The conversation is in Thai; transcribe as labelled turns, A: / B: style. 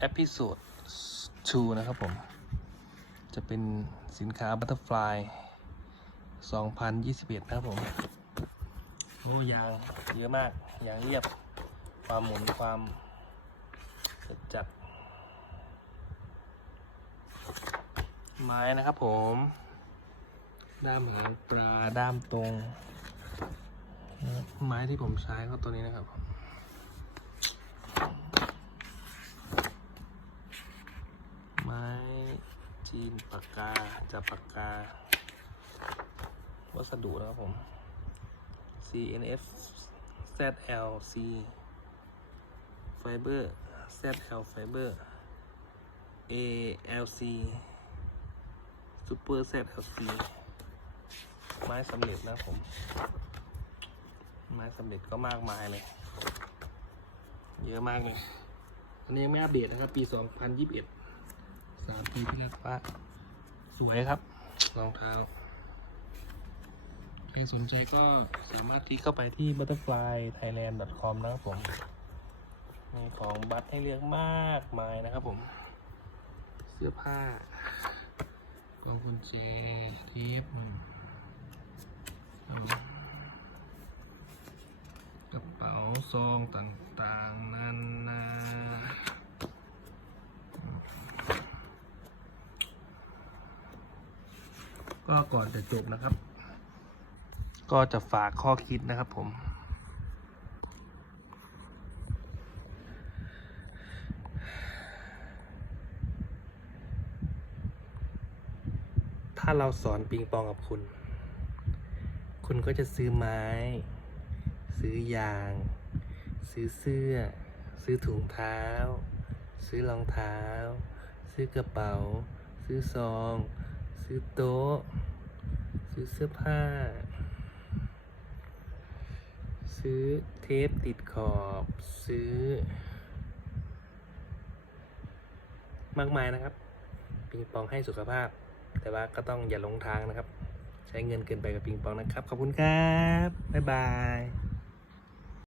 A: เอพิโซด2นะครับผม จะเป็นสินค้า Butterfly 2021 นะครับผม โอ้ยางเยอะมาก ยางเรียบ ความหมุนความจัดไม้นะครับผม ด้ามหางปลาด้ามตรง ไม้ที่ผมใช้ก็ตัวนี้นะครับไม้ จีนปากกาจับปากกา วัสดุนะครับผม CNF ZLC Fiber ZL Fiber ALC Super ZLC ไม้สำเร็จนะครับผม ไม้สำเร็จก็มากมายเลย เยอะมากเลย อันนี้ยังไม่อัปเดตนะครับ ปี 2021 สามปีที่แล้วว่าสวยครับรองเท้า ใครสนใจก็สามารถคลิกเข้าไปที่ butterflythailand.com นะครับผม มีของบัตรให้เลือกมากมายนะครับผม เสื้อผ้ากล่องกุญแจเทปอืมกระเป๋าซองต่างๆนั่น ก็ก่อนจะจบนะครับ ก็จะฝากข้อคิดนะครับผม ถ้าเราสอนปิงปองกับคุณ คุณก็จะซื้อไม้ ซื้อยาง ซื้อเสื้อ ซื้อถุงเท้า ซื้อรองเท้า ซื้อกระเป๋า ซื้อซอง ซื้อโต๊ะ ซื้อเสื้อผ้า ซื้อเทปติดขอบ ซื้อ มากมายนะครับปิงปองให้สุขภาพ แต่ว่าก็ต้องอย่าหลงทางนะครับ ใช้เงินเกินไปกับปิงปองนะครับ ขอบคุณครับ บ๊ายบาย